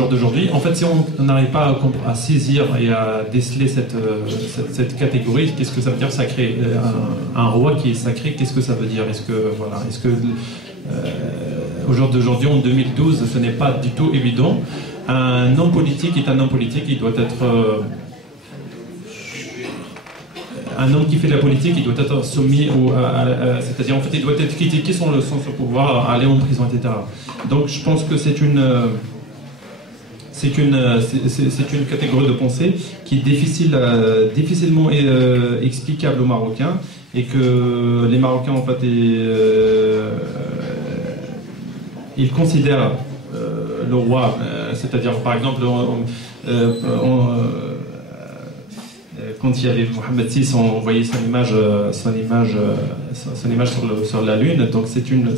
jour d'aujourd'hui. En fait, si on n'arrive pas à saisir et à déceler cette catégorie, qu'est-ce que ça veut dire sacré? Un roi qui est sacré, qu'est-ce que ça veut dire? Au jour d'aujourd'hui, en 2012, ce n'est pas du tout évident. Un homme politique est un homme politique, il doit être... un homme qui fait de la politique, il doit être soumis c'est-à-dire en fait il doit être critiqué sans pouvoir aller en prison, etc. Donc je pense que c'est une catégorie de pensée qui est difficilement explicable aux Marocains, et que les Marocains en fait ils considèrent le roi, c'est-à-dire par exemple quand il y avait Mohamed VI, on voyait son image sur la Lune. Donc c'est une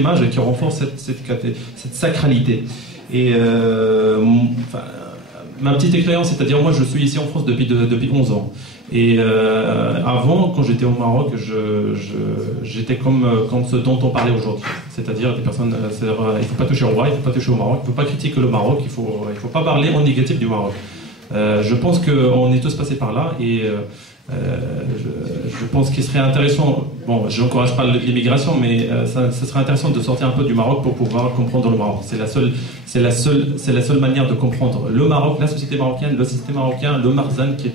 image qui renforce cette sacralité. Et ma petite expérience, c'est-à-dire moi je suis ici en France depuis 11 ans. Et avant, quand j'étais au Maroc, j'étais comme ce dont on parlait aujourd'hui. C'est-à-dire des personnes, il ne faut pas toucher au roi, il ne faut pas toucher au Maroc, il ne faut pas critiquer le Maroc, il ne faut pas parler en négatif du Maroc. Je pense qu'on est tous passés par là, et je pense qu'il serait intéressant, bon, je n'encourage pas l'immigration, mais ça serait intéressant de sortir un peu du Maroc pour pouvoir comprendre le Maroc. C'est la seule manière de comprendre le Maroc, la société marocaine, le système marocain, le Marzane qui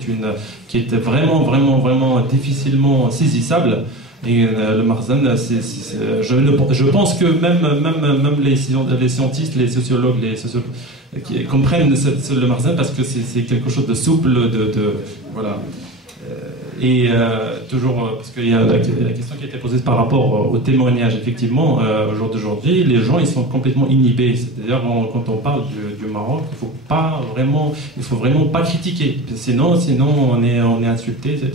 est vraiment difficilement saisissable. Et le Marzane, je pense que même les scientistes, les sociologues, qui comprennent le Marzane, parce que c'est quelque chose de souple, voilà. Et toujours, parce qu'il y a la question qui a été posée par rapport au témoignage, effectivement, au jour d'aujourd'hui, les gens ils sont complètement inhibés. C'est-à-dire quand on parle du Maroc, il faut vraiment pas critiquer, sinon on est insulté, etc.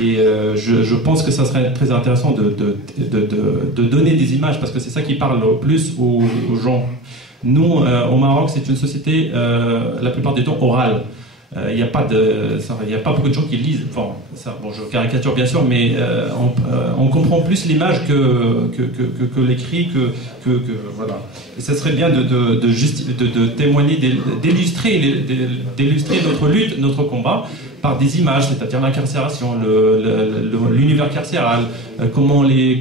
Et je pense que ça serait très intéressant de donner des images, parce que c'est ça qui parle le plus aux gens. Nous, au Maroc, c'est une société la plupart du temps orale. Il n'y a pas beaucoup de gens qui lisent. Bon, je caricature bien sûr, mais on comprend plus l'image que l'écrit, voilà. Et ça serait bien de témoigner, d'illustrer notre lutte, notre combat par des images, c'est-à-dire l'incarcération, l'univers carcéral, comment les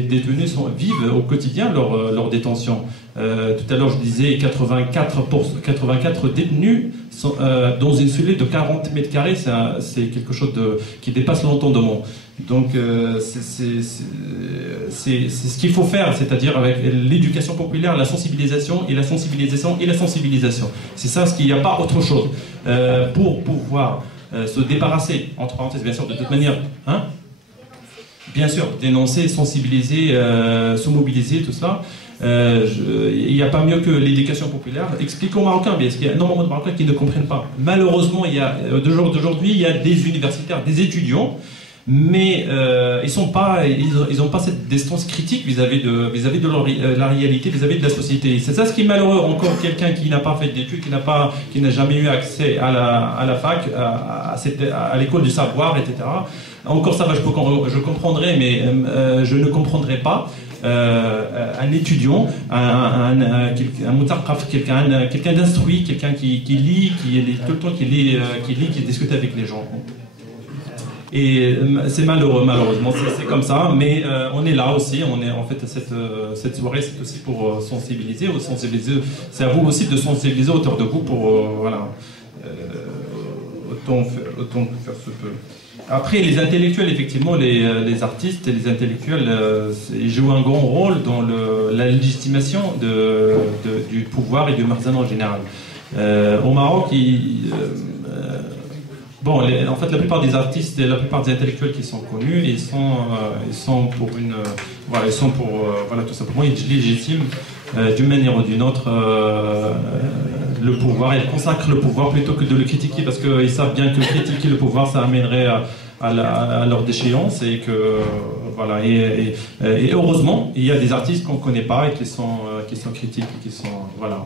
détenus vivent au quotidien leur détention. Tout à l'heure, je disais 84 détenus dans une cellule de 40 mètres carrés, c'est quelque chose qui dépasse l'entendement. Donc, c'est ce qu'il faut faire, c'est-à-dire avec l'éducation populaire, la sensibilisation et la sensibilisation et la sensibilisation. C'est ça, ce qu'il n'y a pas autre chose. Pour pouvoir se débarrasser, entre parenthèses, bien sûr, de toute manière, hein, bien sûr, dénoncer, sensibiliser, se mobiliser, tout ça. Il n'y a pas mieux que l'éducation populaire. Expliquons aux Marocains, parce qu'il y a énormément de Marocains qui ne comprennent pas. Malheureusement, d'aujourd'hui, il y a des universitaires, des étudiants, mais ils n'ont pas cette distance critique vis-à-vis de la réalité, vis-à-vis de la société. C'est ça ce qui est malheureux. Encore quelqu'un qui n'a pas fait d'études, qui n'a jamais eu accès à la fac, à l'école du savoir, etc. Encore ça va, je comprendrai, mais je ne comprendrai pas un étudiant, un mutaqaf, quelqu'un d'instruit, quelqu'un qui lit, tout le temps qui discute avec les gens. Et c'est malheureusement, c'est comme ça, mais on est là aussi, en fait, cette soirée, c'est aussi pour sensibiliser, c'est à vous aussi de sensibiliser autour de vous pour, voilà, autant faire ce peu. Après, les intellectuels, effectivement, les artistes et les intellectuels, ils jouent un grand rôle dans la légitimation du pouvoir et du Marzane en général. Au Maroc, en fait, la plupart des artistes et la plupart des intellectuels qui sont connus, ils sont pour tout simplement, ils légitiment d'une manière ou d'une autre le pouvoir. Ils consacrent le pouvoir plutôt que de le critiquer, parce qu'ils savent bien que critiquer le pouvoir, ça amènerait à leur déchéance, et que voilà. Et heureusement, il y a des artistes qu'on ne connaît pas et qui sont critiques, et qui sont voilà.